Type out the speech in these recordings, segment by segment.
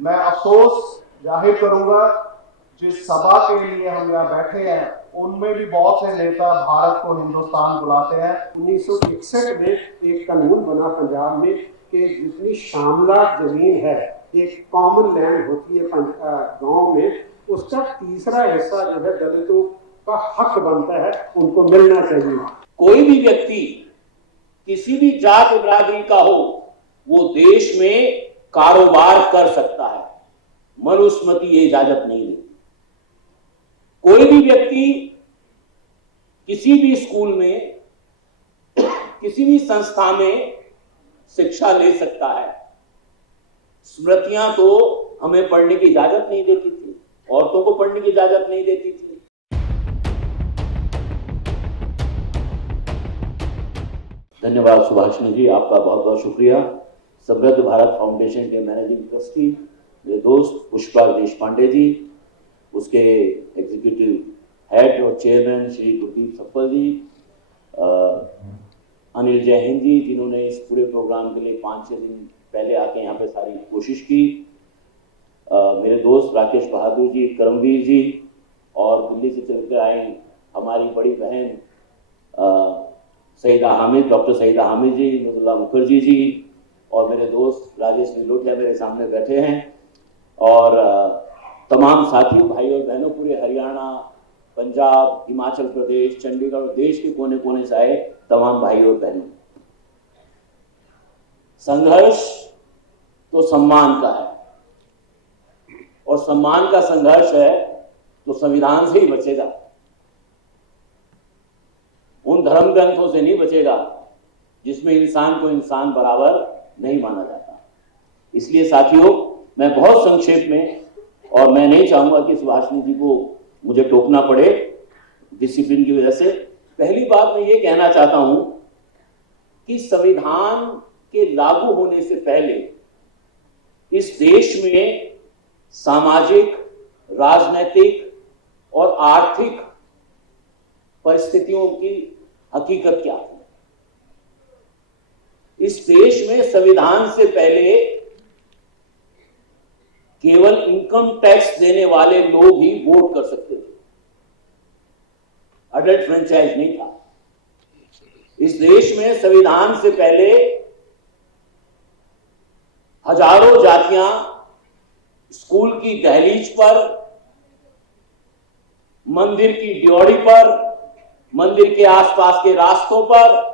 मैं अफसोस जाहिर करूंगा जिस सभा के लिए हम यहाँ बैठे हैं उनमें भी बहुत से नेता भारत को हिंदुस्तान बुलाते हैं। 1961 में एक कानून बना पंजाब में कि जितनी शामला जमीन है, एक कॉमन लैंड होती है गांव में, उसका तीसरा हिस्सा जो है दलितों का हक बनता है, उनको मिलना चाहिए। कोई भी व्यक्ति किसी भी जात बिरादरी का हो वो देश में कारोबार कर सकता है, मनुस्मृति ये इजाजत नहीं देती। कोई भी व्यक्ति किसी भी स्कूल में, किसी भी संस्था में शिक्षा ले सकता है। स्मृतियां तो हमें पढ़ने की इजाजत नहीं देती थी, औरतों को पढ़ने की इजाजत नहीं देती थी। धन्यवाद सुभाषिनी जी, आपका बहुत बहुत शुक्रिया। समृद्ध भारत फाउंडेशन के मैनेजिंग ट्रस्टी मेरे दोस्त पुष्पा देशपांडे जी, उसके एग्जीक्यूटिव हेड और चेयरमैन श्री गुरदीप सप्पल जी, अनिल जय हिंद जी, जिन्होंने इस पूरे प्रोग्राम के लिए 5-6 दिन पहले आके यहाँ पे सारी कोशिश की, मेरे दोस्त राकेश बहादुर जी, करमवीर जी, और दिल्ली से चलकर आए हमारी बड़ी बहन सईदा हामिद, डॉक्टर सईदा हामिद जी, नजरुल्लाह मुखर्जी जी, और मेरे दोस्त राजेश नीलोटिया मेरे सामने बैठे हैं, और तमाम साथियों, भाई और बहनों, पूरे हरियाणा, पंजाब, हिमाचल प्रदेश, चंडीगढ़ और देश के कोने कोने से आए तमाम भाई और बहनों। संघर्ष तो सम्मान का है, और सम्मान का संघर्ष है तो संविधान से ही बचेगा, उन धर्म ग्रंथों से नहीं बचेगा जिसमें इंसान को इंसान बराबर नहीं माना जाता। इसलिए साथियों, मैं बहुत संक्षेप में, और मैं नहीं चाहूंगा कि सुभाषिनी जी को मुझे टोकना पड़े डिसिप्लिन की वजह से, पहली बात मैं ये कहना चाहता हूं कि संविधान के लागू होने से पहले इस देश में सामाजिक, राजनैतिक और आर्थिक परिस्थितियों की हकीकत क्या है। इस देश में संविधान से पहले केवल इनकम टैक्स देने वाले लोग ही वोट कर सकते थे, अडल्ट फ्रेंचाइज नहीं था। इस देश में संविधान से पहले हजारों जातियां स्कूल की दहलीज पर, मंदिर की ड्योढ़ी पर, मंदिर के आसपास के रास्तों पर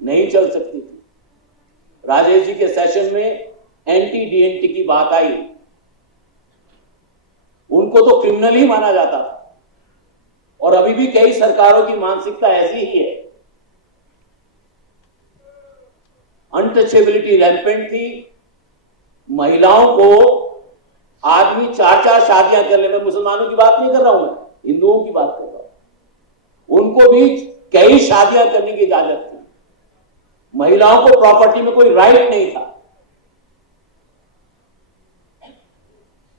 नहीं चल सकती थी। राजेश जी के सेशन में एंटी डीएनटी की बात आई, उनको तो क्रिमिनल ही माना जाता था, और अभी भी कई सरकारों की मानसिकता ऐसी ही है। अनटचेबिलिटी रैंपेंट थी, महिलाओं को आदमी 4-4 शादियां कर ले। मैं मुसलमानों की बात नहीं कर रहा हूं, मैं हिंदुओं की बात कर रहा हूं। उनको भी कई शादियां करने की इजाजत थी। महिलाओं को प्रॉपर्टी में कोई राइट नहीं था।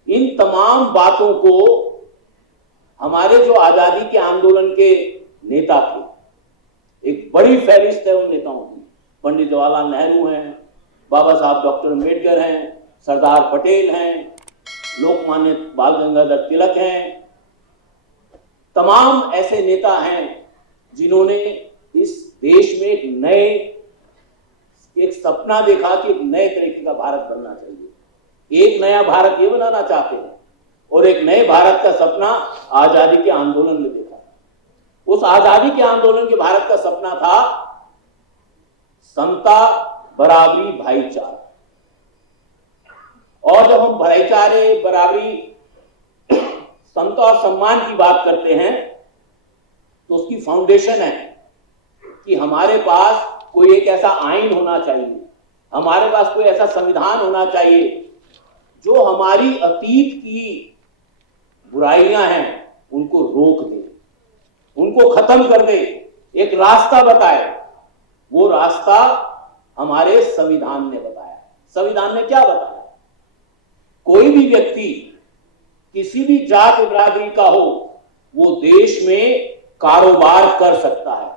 इन तमाम बातों को हमारे जो आजादी के आंदोलन के नेता थे, एक बड़ी फहरिस्त है उन नेताओं की, पंडित जवाहरलाल नेहरू हैं, बाबा साहब डॉक्टर अम्बेडकर हैं, सरदार पटेल हैं, लोकमान्य बाल गंगाधर तिलक हैं, तमाम ऐसे नेता हैं जिन्होंने इस देश में एक सपना देखा कि एक नए तरीके का भारत बनना चाहिए। एक नया भारत ये बनाना चाहते हैं, और एक नए भारत का सपना आजादी के आंदोलन में देखा। उस आजादी के आंदोलन के भारत का सपना था समता, बराबरी, भाईचारा। और जब हम भाईचारे, बराबरी, समता और सम्मान की बात करते हैं तो उसकी फाउंडेशन है कि हमारे पास कोई एक ऐसा आईन होना चाहिए, हमारे पास कोई ऐसा संविधान होना चाहिए जो हमारी अतीत की बुराइयां हैं उनको रोक दे, उनको खत्म कर दे, एक रास्ता बताए। वो रास्ता हमारे संविधान ने बताया। संविधान ने क्या बताया? कोई भी व्यक्ति किसी भी जात बिरादरी का हो वो देश में कारोबार कर सकता है,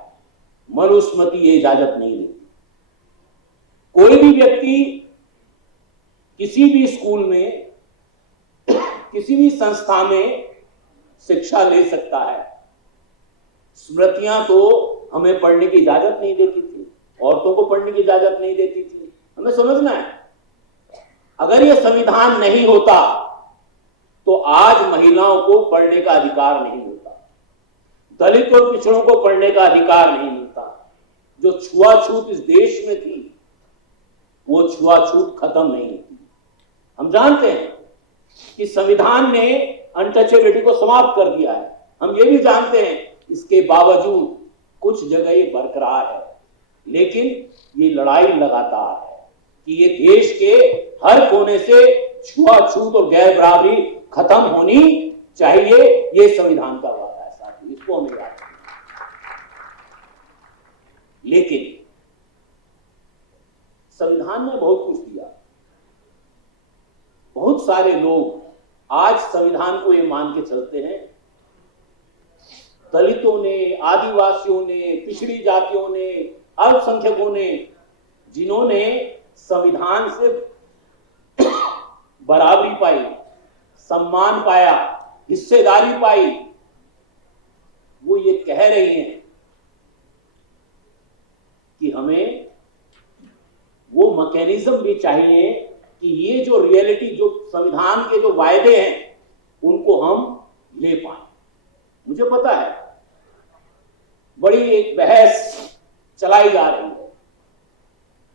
मनुस्मृति ये इजाजत नहीं देती। कोई भी व्यक्ति किसी भी स्कूल में, किसी भी संस्था में शिक्षा ले सकता है। स्मृतियां तो हमें पढ़ने की इजाजत नहीं देती थी, औरतों को पढ़ने की इजाजत नहीं देती थी। हमें समझना है, अगर ये संविधान नहीं होता तो आज महिलाओं को पढ़ने का अधिकार नहीं मिलता, दलित और पिछड़ों को पढ़ने का अधिकार नहीं मिलता। जो छुआछूत इस देश में थी वो छुआछूत खत्म नहीं होती। हम जानते हैं कि संविधान ने अनटचेबिलिटी को समाप्त कर दिया है। हम ये भी जानते हैं इसके बावजूद कुछ जगह ये बरकरार है, लेकिन ये लड़ाई लगातार है कि ये देश के हर कोने से छुआछूत और गैर बराबरी खत्म होनी चाहिए। ये संविधान का वादा है साथियों, इसको हमें याद रखना। लेकिन संविधान ने बहुत कुछ दिया। बहुत सारे लोग आज संविधान को ये मान के चलते हैं, दलितों ने, आदिवासियों ने, पिछड़ी जातियों ने, अल्पसंख्यकों ने, जिन्होंने संविधान से बराबरी पाई, सम्मान पाया, हिस्सेदारी पाई, वो ये कह रही हैं कि हमें वो मैकेनिज्म भी चाहिए कि ये जो रियलिटी, जो संविधान के जो वायदे हैं, उनको हम ले पाए। मुझे पता है बड़ी एक बहस चलाई जा रही है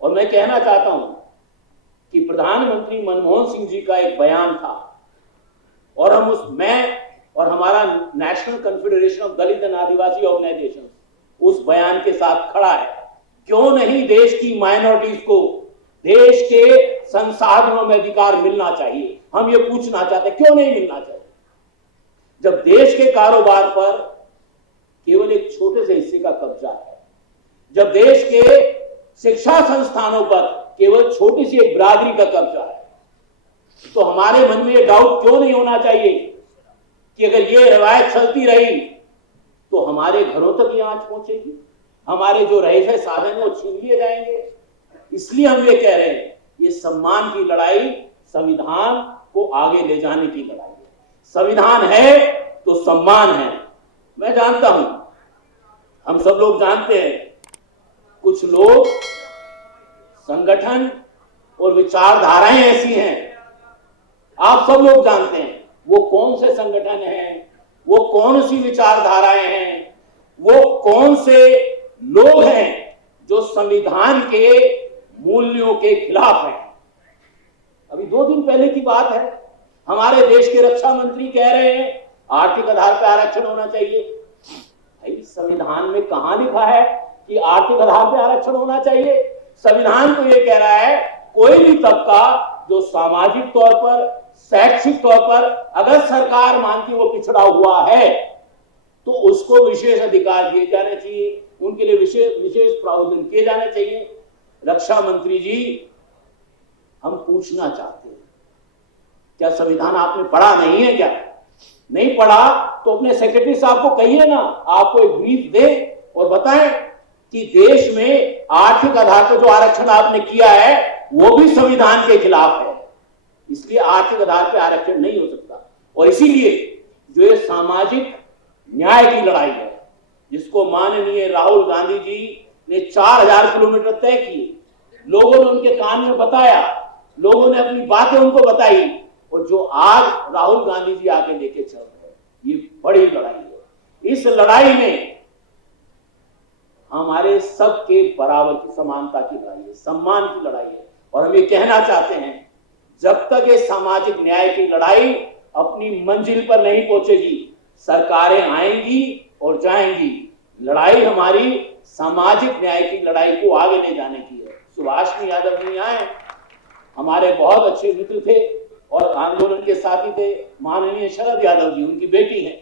और मैं कहना चाहता हूं कि प्रधानमंत्री मनमोहन सिंह जी का एक बयान था और मैं और हमारा national confederation of Dalit and Adivasi organisation उस बयान के साथ खड़ा है। क्यों नहीं देश की माइनॉरिटीज को देश के संसाधनों में अधिकार मिलना चाहिए? हम ये पूछना चाहते, क्यों नहीं मिलना चाहिए? जब देश के कारोबार पर केवल एक छोटे से हिस्से का कब्जा है, जब देश के शिक्षा संस्थानों पर केवल छोटी सी एक बिरादरी का कब्जा है, तो हमारे मन में ये डाउट क्यों नहीं होना चाहिए कि अगर ये रवायत चलती रही तो हमारे घरों तक ये आंच पहुंचेगी, हमारे जो रहे साधन है वो छीन लिए जाएंगे। इसलिए हम ये कह रहे हैं, ये सम्मान की लड़ाई संविधान को आगे ले जाने की लड़ाई है। संविधान है तो सम्मान है। मैं जानता हूं, हम सब लोग जानते हैं, कुछ लोग, संगठन और विचारधाराएं ऐसी हैं, आप सब लोग जानते हैं वो कौन से संगठन हैं, वो कौन सी विचारधाराएं हैं, वो कौन से लोग हैं जो संविधान के मूल्यों के खिलाफ हैं। अभी 2 दिन पहले की बात है, हमारे देश के रक्षा मंत्री कह रहे हैं आर्थिक आधार पर आरक्षण होना चाहिए। भाई संविधान में कहां लिखा है कि आर्थिक आधार पर आरक्षण होना चाहिए? संविधान तो ये कह रहा है कोई भी तबका जो सामाजिक तौर पर, शैक्षिक तौर पर अगर सरकार मानती वो पिछड़ा हुआ है तो उसको विशेष अधिकार दिए जाने चाहिए, उनके लिए विशेष प्रावधान किए जाने चाहिए। रक्षा मंत्री जी, हम पूछना चाहते हैं, क्या संविधान आपने पढ़ा नहीं है? क्या नहीं पढ़ा तो अपने सेक्रेटरी साहब को कहिए ना, आपको एक ब्रीफ दे और बताएं कि देश में आर्थिक आधार पर जो आरक्षण आपने किया है वो भी संविधान के खिलाफ है, इसलिए आर्थिक आधार पर आरक्षण नहीं हो सकता। और इसीलिए जो ये सामाजिक न्याय की लड़ाई है, जिसको माननीय राहुल गांधी जी ने 4000 किलोमीटर तय किए, लोगों ने उनके कान में बताया, लोगों ने अपनी बातें उनको बताई, और जो आज राहुल गांधी जी आके लेके चल रहे हैं, ये बड़ी लड़ाई है। इस लड़ाई में हमारे सबके बराबर की, समानता की लड़ाई है, सम्मान की लड़ाई है। और हम ये कहना चाहते हैं, जब तक ये सामाजिक न्याय की लड़ाई अपनी मंजिल पर नहीं पहुंचेगी, सरकारें आएंगी और जाएंगी। लड़ाई हमारी सामाजिक न्याय की लड़ाई को आगे ले जाने की है। सुभाषनी यादव जी आए, हमारे बहुत अच्छे मित्र थे और आंदोलन के साथी थे। माननीय शरद यादव जी, उनकी बेटी हैं,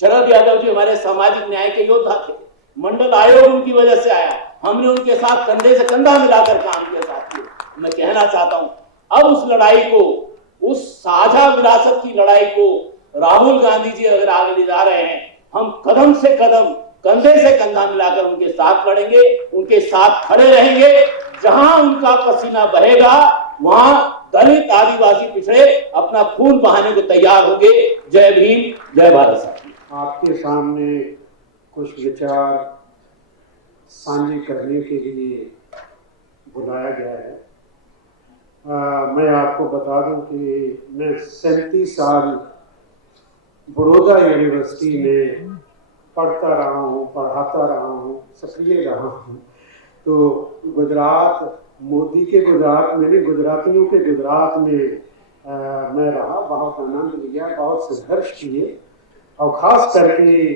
शरद यादव जी हमारे सामाजिक न्याय के योद्धा थे। मंडल आयोग उनकी वजह से आया, हमने उनके साथ कंधे से कंधा मिलाकर काम किया। साथियों, मैं कहना चाहता हूं, अब उस लड़ाई को, उस साझा विरासत की लड़ाई को राहुल गांधी जी अगर आगे ले जा रहे हैं, हम कदम से कदम, कंधे से कंधा मिलाकर उनके साथ लड़ेंगे, उनके साथ खड़े रहेंगे। जहां उनका पसीना बहेगा वहां दलित आदिवासी पिछड़े अपना खून बहाने को तैयार होंगे। जय भीम, जय भारत साहब। आपके सामने कुछ विचार साझे करने के लिए बुलाया गया है। मैं आपको बता दूं कि मैं 37 साल बड़ौदा यूनिवर्सिटी में पढ़ता रहा हूँ, पढ़ाता रहा हूँ, सक्रिय रहा हूँ। तो गुजरात, मोदी के गुजरात में नहीं, गुजरातियों के गुजरात में मैं रहा, बहुत आनंद लिया, बहुत संघर्ष किए। और ख़ास करके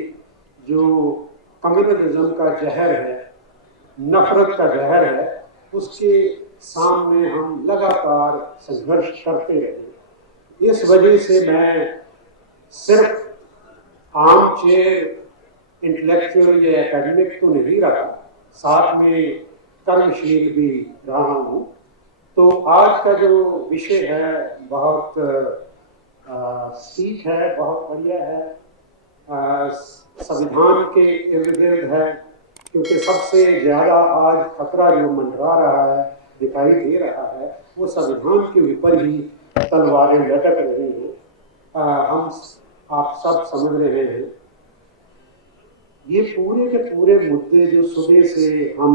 जो कम्युनलिज्म का जहर है, नफरत का जहर है, उसके सामने हम लगातार संघर्ष करते रहे। इस वजह से मैं सिर्फ आम चेयर इंटेलेक्चुअल या एकेडमिक तो नहीं रहा, साथ में कर्मशील भी रहा हूँ। तो आज का जो विषय है बहुत ठीक है, बहुत बढ़िया है, संविधान के इर्द गिर्द है, क्योंकि सबसे ज़्यादा आज खतरा जो मंडरा रहा है, दिखाई दे रहा है, वो संविधान के ऊपर ही तलवारें लटक रही हैं। हम आप सब समझ रहे हैं। ये पूरे के पूरे मुद्दे जो सुबह से हम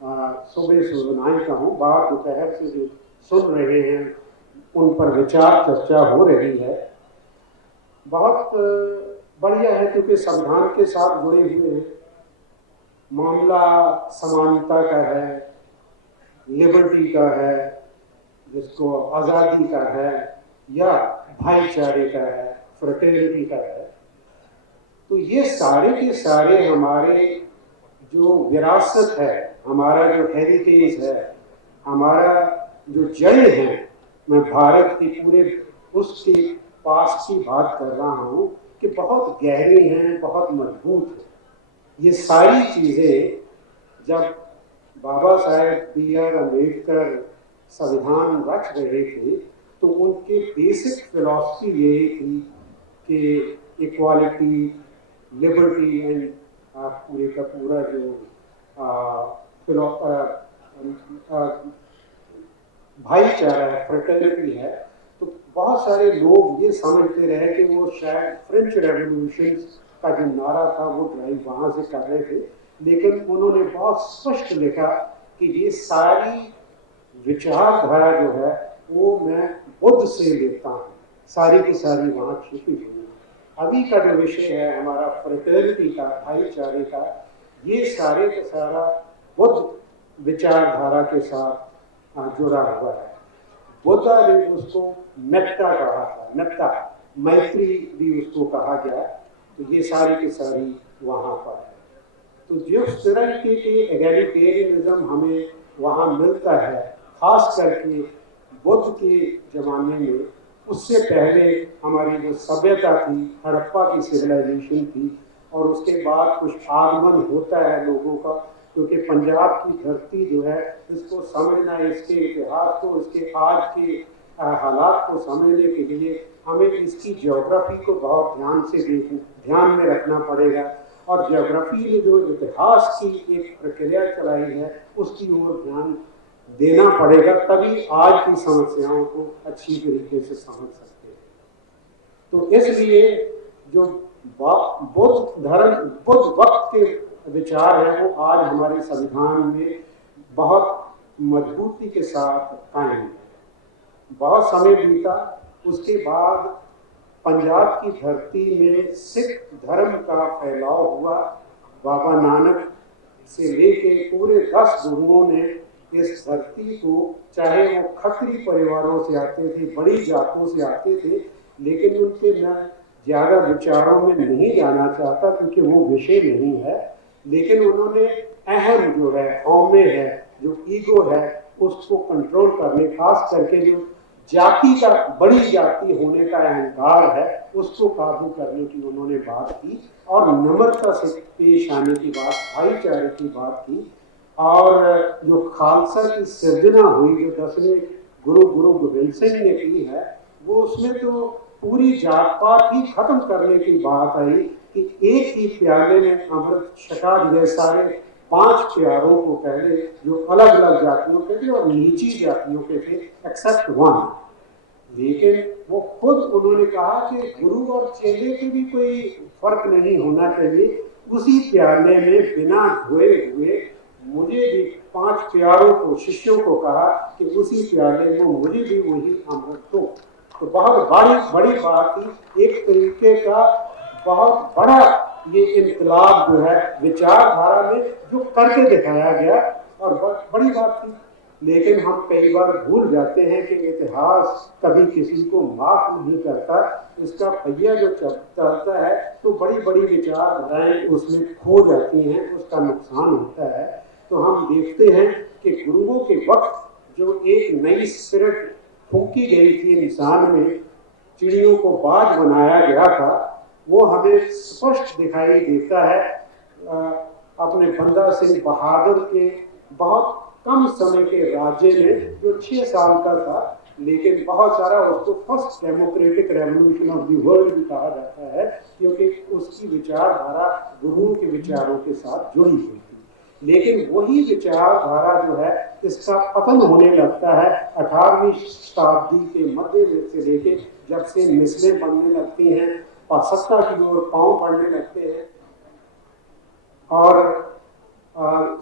सुबह सुनाई का हूँ, बाद दोपहर से जो सुन रहे हैं, उन पर विचार चर्चा हो रही है। बहुत बढ़िया है, क्योंकि संविधान के साथ जुड़े हुए हैं। मामला समानता का है, लिबर्टी का है, जिसको आज़ादी का है, या भाईचारे का है, फ्रेटर्निटी का है। तो ये सारे के सारे हमारे जो विरासत है, हमारा जो हेरिटेज है, हमारा जो जड़ है, मैं भारत की पूरे उसके पास की बात कर रहा हूँ कि बहुत गहरे हैं, बहुत मजबूत है। ये सारी चीज़ें जब बाबा साहेब B.R. अम्बेडकर संविधान रच रहे थे, तो उनके बेसिक फिलॉसफी ये थी कि इक्वालिटी, लिबर्टी एंड पूरे का पूरा जो भाईचारा है, फ्रेटर्निटी है। तो बहुत सारे लोग ये समझते रहे कि वो शायद फ्रेंच रेवोल्यूशन का जो नारा था वो ड्राइव वहाँ से कर रहे थे, लेकिन उन्होंने बहुत स्पष्ट लिखा कि ये सारी विचारधारा जो है वो मैं बुद्ध से लेता हूँ, सारी की सारी वहाँ छिपी हुई है। अभी का जो विषय है हमारा फ्रेटर्निटी का, भाईचारे का, ये सारे का सारा बुद्ध विचारधारा के साथ जुड़ा हुआ है। बुद्धा ने उसको मेत्ता कहा था, मेत्ता, मैत्री भी उसको कहा गया। तो ये सारी की सारी वहाँ पर है। तो जिस तरह के एगैलिटेरियनिज्म हमें वहाँ मिलता है, खास करके बुद्ध के ज़माने में, उससे पहले हमारी जो सभ्यता थी, हड़प्पा की सिविलाइजेशन थी, और उसके बाद कुछ आगमन होता है लोगों का, क्योंकि पंजाब की धरती जो है, इसको समझना, इसके इतिहास को, इसके आज के हालात को समझने के लिए हमें इसकी ज्योग्राफी को बहुत ध्यान में रखना पड़ेगा। और ज्योग्राफी ने जो इतिहास की एक प्रक्रिया चलाई है, उसकी ओर ध्यान देना पड़ेगा, तभी आज की समस्याओं को अच्छी तरीके से समझ सकते हैं। तो इसलिए जो बुद्ध वक्त के विचार है, वो आज हमारे संविधान में बहुत मजबूती के साथ कायम है। बहुत समय बीता, उसके बाद पंजाब की धरती में सिख धर्म का फैलाव हुआ। बाबा नानक से लेके पूरे 10 गुरुओं ने इस धरती को, चाहे वो खत्री परिवारों से आते थे, बड़ी जातों से आते थे, लेकिन उनके मैं ज़्यादा विचारों में नहीं जाना चाहता, क्योंकि वो विषय नहीं है। लेकिन उन्होंने अहम जो है, कौमे है, जो ईगो है, उसको कंट्रोल करने, खास करके जो जाति का, बड़ी जाति होने का अहंकार है, उसको काबू करने की उन्होंने बात की, और नम्रता से पेश आने की बात, भाईचारे की बात की। और जो खालसा की सिर्जना हुई, जो 10वें गुरु गोविंद सिंह ने की है, वो उसमें तो पूरी जात पात ही खत्म करने की बात आई कि एक ही प्याले में अमृत छका दिए, सारे 5 प्यारों को पहले जो अलग अलग जातियों के थे और नीची जातियों के थे एक्सेप्ट वन, लेकिन वो खुद उन्होंने कहा कि गुरु और चेले के भी कोई फर्क नहीं होना चाहिए। उसी प्याले में बिना धोए हुए मुझे भी 5 प्यारों को, शिष्यों को कहा कि उसी प्याले में मुझे भी वही अमृत दो। तो बहुत बड़ी बात थी, एक तरीके का बहुत बड़ा ये इनकलाब जो है विचारधारा में जो करके दिखाया गया और बड़ी बात थी। लेकिन हम कई बार भूल जाते हैं कि इतिहास कभी किसी को माफ नहीं करता। इसका पहिया जो चलता है तो बड़ी बड़ी विचारधाराएं उसमें खो जाती हैं, उसका नुकसान होता है। तो हम देखते हैं कि गुरुओं के वक्त जो एक नई स्पिरिट फूंकी गई थी इंसान में, चिड़ियों को बाज बनाया गया था, वो हमें स्पष्ट दिखाई देता है अपने बंदा सिंह बहादुर के बहुत कम समय के राज्य में, जो 6 साल का था, लेकिन बहुत सारा उसको first democratic revolution of the world भी कहा जाता है, क्योंकि उसकी विचारधारा गुरुओं के विचारों के साथ जुड़ी हुई थी। लेकिन वही विचारधारा जो है इसका पतन होने लगता है 18वीं शताब्दी के मध्य से लेके, जब से मिसलें बनने लगती हैं, पाश्चात्य की ओर पांव पड़ने लगते हैं। और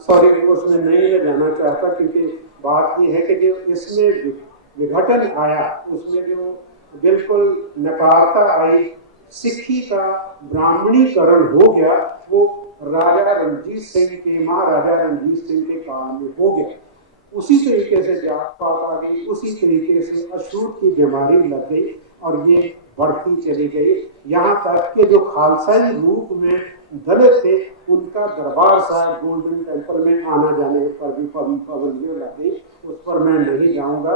सॉरी, उसमें नहीं जाना चाहता, क्योंकि बात ये है कि जो इसमें विघटन आया, उसमें जो बिल्कुल नकारता आई, सिक्खी का ब्राह्मणीकरण हो गया, वो राजा रणजीत सिंह के, महाराजा रणजीत सिंह के काल में हो गया। उसी तरीके से जात पात आ गई, उसी तरीके से अछूत की बीमारी लग गई और ये बढ़ती चली गई। यहाँ तक कि जो खालसाई रूप में दलित थे, उनका दरबार साहब गोल्डन टेम्पल में आना जाने पर भी पाबंदियां लग गई, उस पर मैं नहीं जाऊंगा।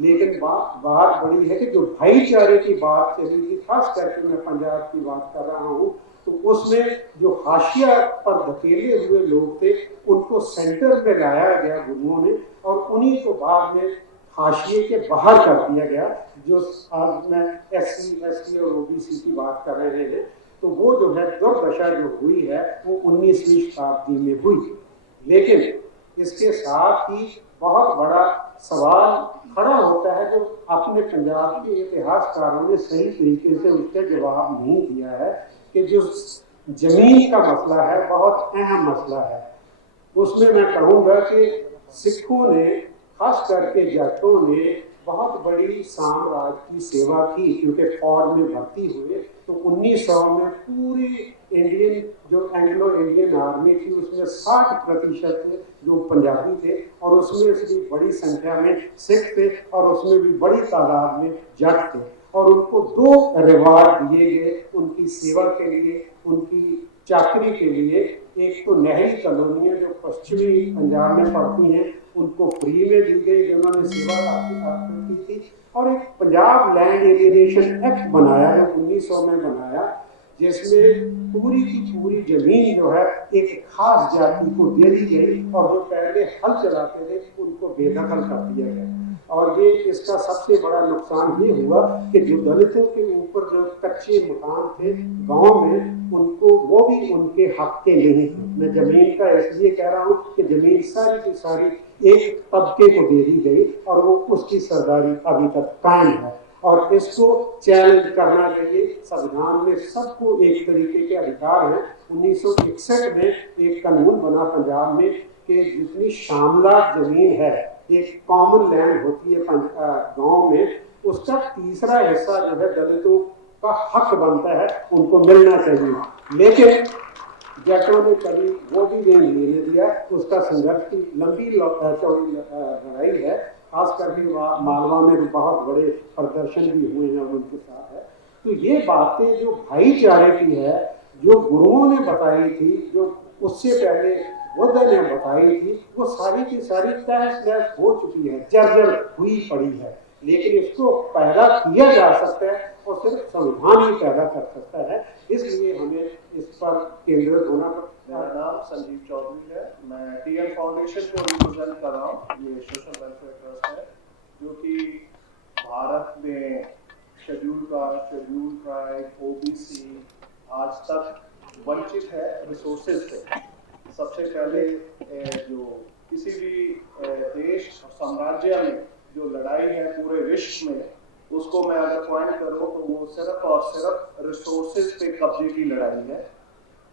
लेकिन बात बड़ी है कि जो भाईचारे की बात चली थी, खास करके मैं पंजाब की बात कर रहा हूँ, तो उसमें जो हाशिया पर धकेले हुए लोग थे उनको सेंटर में लाया गया गुरुओं ने, और उन्हीं को बाद में हाशिए के बाहर कर दिया गया। जो आज मैं SC, ST और OBC की बात कर रहे हैं, तो वो जो है दुर्दशा जो हुई है वो 19वीं शताब्दी में हुई। लेकिन इसके साथ ही बहुत बड़ा सवाल खड़ा होता है, जो अपने पंजाब के इतिहासकारों ने सही तरीके से उसका जवाब नहीं दिया है, कि जो जमीन का मसला है बहुत अहम मसला है। उसमें मैं कहूँगा कि सिखों ने, खास करके जाटों ने बहुत बड़ी साम्राज्य की सेवा की, क्योंकि फौज में भर्ती हुए तो 1900 में पूरी इंडियन जो एंग्लो इंडियन आर्मी थी उसमें 60% जो पंजाबी थे, और उसमें से बड़ी संख्या में सिख थे, और उसमें भी बड़ी तादाद में जट थे। और उनको 2 रिवार्ड दिए गए उनकी सेवा के लिए, उनकी चाकरी के लिए। एक तो नहरी कॉलोनियां जो पश्चिमी पंजाब में पड़ती हैं उनको फ्री में दी गई, जिन्होंने सेवा की थी। और एक पंजाब लैंड एलियनेशन एक्ट बनाया जो 1900 में बनाया, जिसमें पूरी की पूरी जमीन जो है एक खास जाति को दे दी गई, और जो पहले हल चलाते थे उनको बेदखल कर दिया गया। और ये इसका सबसे बड़ा नुकसान ये हुआ कि जो दलितों के ऊपर जो कच्चे मकान थे गांव में, उनको वो भी उनके हक के नहीं थे। मैं जमीन का इसलिए कह रहा हूँ कि जमीन सारी की सारी एक तबके को दे दी गई, और वो उसकी सरदारी अभी तक कायम है। और इसको चैलेंज करना चाहिए। संविधान में सबको एक तरीके के अधिकार हैं। 1961 में एक कानून बना पंजाब में कि जितनी शामला जमीन है, एक कॉमन लैंड होती है गांव में, उसका तीसरा हिस्सा जो है दलितों का हक बनता है, उनको मिलना चाहिए। लेकिन जाटों ने कभी वो भी नहीं लेने दिया। उसका संघर्ष की लंबी चौड़ी लड़ाई है, खास करके मालवा में बहुत बड़े प्रदर्शन भी हुए हैं और उनके साथ है। तो ये बातें जो भाईचारे की है, जो गुरुओं ने बताई थी, जो उससे पहले बुद्ध ने बताई थी, वो सारी की सारी तहस नहस हो चुकी है, जर्जर हुई पड़ी है। लेकिन इसको पैदा किया जा सकता है और सिर्फ संविधान ही पैदा कर सकता है। इसलिए हमें इस पर केंद्रित होना पड़ता है। मेरा नाम संजीव चौधरी है। मैं TN फाउंडेशन को रिप्रेजेंट कर रहा हूँ। ये सोशल वेलफेयर ट्रस्ट है जो कि भारत में schedule caste, schedule tribe, OBC आज तक वंचित है रिसोर्सेज से। सबसे पहले जो किसी भी देश और साम्राज्य में जो लड़ाई है पूरे विश्व में, उसको मैं अगर पॉइंट करूं तो वो सिर्फ और सिर्फ रिसोर्सेज पे कब्जे की लड़ाई है,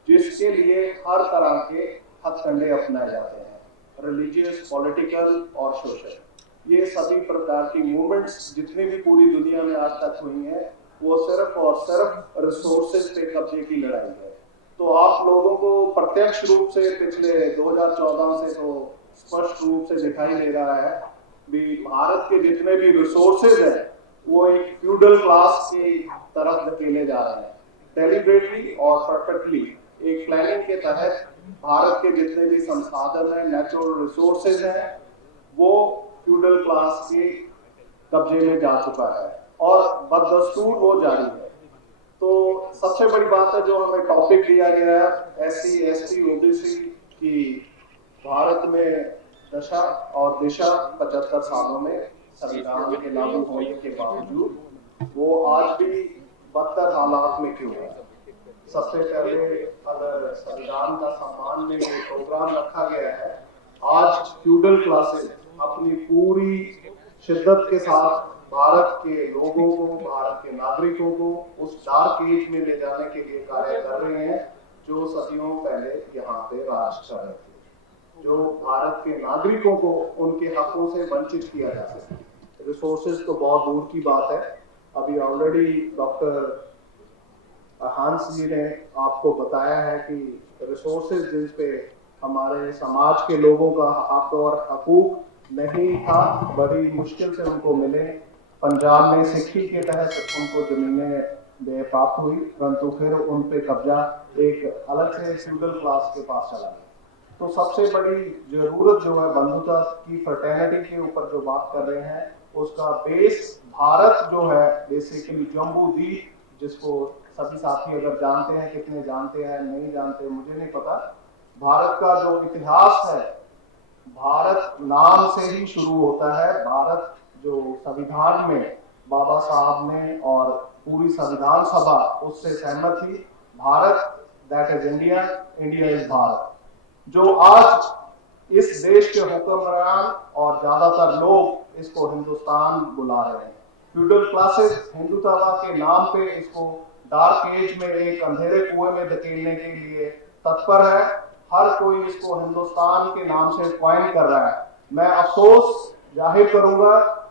जिसके लिए हर तरह के हथकंडे अपनाए जाते हैं, रिलीजियस, पॉलिटिकल और सोशल। ये सभी प्रकार की मूवमेंट्स जितनी भी पूरी दुनिया में आज तक हुई हैं, वो सिर्फ और सिर्फ रिसोर्सेज पे कब्जे की लड़ाई है। तो आप लोगों को प्रत्यक्ष रूप से पिछले 2014 से तो स्पष्ट रूप से दिखाई दे रहा है भी भारत के जितने भी रिसोर्सेज हैं वो एक फ्यूडल क्लास की तरफ धकेले जा रहे हैं। डेलिबरेटली और परफेक्टली एक प्लानिंग के तहत भारत के जितने भी संसाधन हैं, नेचुरल रिसोर्सेज हैं, वो फ्यूडल क्लास के कब्जे में जा चुका है और बददस्तूर वो जारी है। तो सबसे बड़ी बात है जो हमें टॉपिक दिया गया है, SC, ST, OBC की भारत में दशा और दिशा 75 सालों में संविधान के लागू होने के बावजूद वो आज भी बदतर हालात में क्यों है। सबसे पहले अगर संविधान का सम्मान में ये प्रोग्राम रखा गया है, आज फ्यूडल क्लासेस अपनी पूरी शिद्दत के साथ भारत के लोगों को, भारत के नागरिकों को उस डार्क एज में ले जाने के लिए कार्य कर रहे हैं जो सदियों पहले यहाँ पे राज कर रहे थे, जो भारत के नागरिकों को उनके हकों से वंचित किया जा सके। रिसोर्सेज तो बहुत दूर की बात है। अभी ऑलरेडी डॉक्टर हांस जी ने आपको बताया है कि रिसोर्सेज जिस पे हमारे समाज के लोगों का हक और हकूक नहीं था, बड़ी मुश्किल से उनको मिले। पंजाब में सिक्की के तहत उनको जमीनें प्राप्त हुई, परंतु फिर उन पे कब्जा एक अलग से फ्यूडल क्लास के पास चला गया। तो सबसे बड़ी जरूरत जो है बंधुता की, फ्रेटर्निटी के ऊपर जो बात कर रहे हैं, उसका बेस भारत जो है बेसिकली जम्बू द्वीप, जिसको सभी साथी अगर जानते हैं, कितने जानते हैं नहीं जानते मुझे नहीं पता। भारत का जो इतिहास है, भारत नाम से ही शुरू होता है। भारत जो संविधान में बाबा साहब ने और पूरी संविधान सभा उससे सहमत थी, Bharat that is India, India is Bharat. जो आज इस देश के हुक्मरान और ज्यादातर लोग इसको हिंदुस्तान बुला रहे हैं। फ्यूडल क्लासेस हिंदुत्व के नाम पे इसको डार्क एज में एक अंधेरे कुएं में धकेलने के लिए तत्पर है। हर कोई इसको हिंदुस्तान के नाम से पॉइंट कर रहा है। मैं अफसोस जाहिर करूंगा,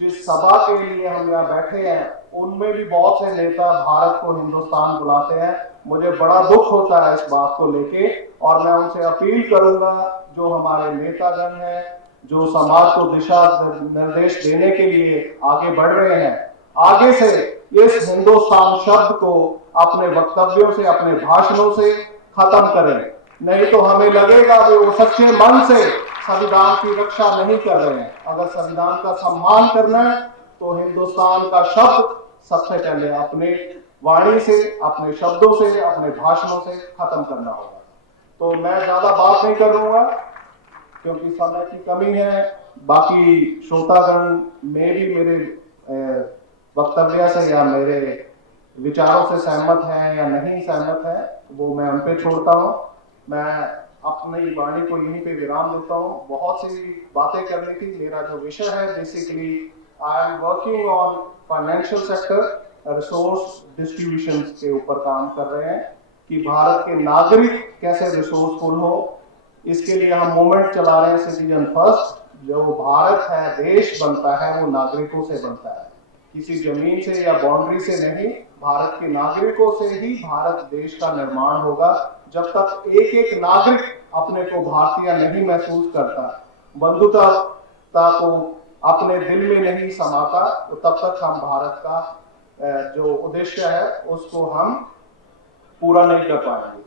जिस सभा के लिए हम यहाँ बैठे हैं उनमें भी बहुत से नेता भारत को हिंदुस्तान बुलाते हैं। मुझे बड़ा दुख होता है इस बात को लेके, और मैं उनसे अपील करूंगा जो हमारे नेतागण हैं, जो समाज को दिशा निर्देश देने के लिए आगे बढ़ रहे हैं, आगे से इस हिंदुस्तान शब्द को अपने वक्तव्यों से, अपने भाषणों से खत्म करें। नहीं तो हमें लगेगा कि वो सच्चे मन से संविधान की रक्षा नहीं कर रहे हैं। अगर संविधान का सम्मान करना है तो हिंदुस्तान का शब्द सबसे पहले अपने वाणी से, अपने शब्दों से, अपने भाषणों से खत्म करना होगा। तो मैं ज्यादा बात नहीं करूंगा क्योंकि समय की कमी है। बाकी श्रोतागण में भी मेरे वक्तव्य से या मेरे विचारों से सहमत है या नहीं सहमत है, वो मैं उन पे छोड़ता हूँ। मैं अपनी वाणी को यहीं पे विराम देता हूँ। बहुत सी बातें करने की, मेरा जो विषय है basically I am working on financial sector, resource distribution के ऊपर काम कर रहे हैं कि भारत के नागरिक कैसे रिसोर्सफुल हो। इसके लिए हम मूवमेंट चला रहे हैं सिटीजन फर्स्ट। जो भारत है, देश बनता है वो नागरिकों से बनता है, किसी जमीन से या बाउंड्री से नहीं। भारत के नागरिकों से ही भारत देश का निर्माण होगा। जब तक एक एक नागरिक अपने को भारतीय नहीं महसूस करता, बंधुता को अपने दिल में नहीं समाता, तो तब तक हम भारत का जो उद्देश्य है उसको हम पूरा नहीं कर पाएंगे।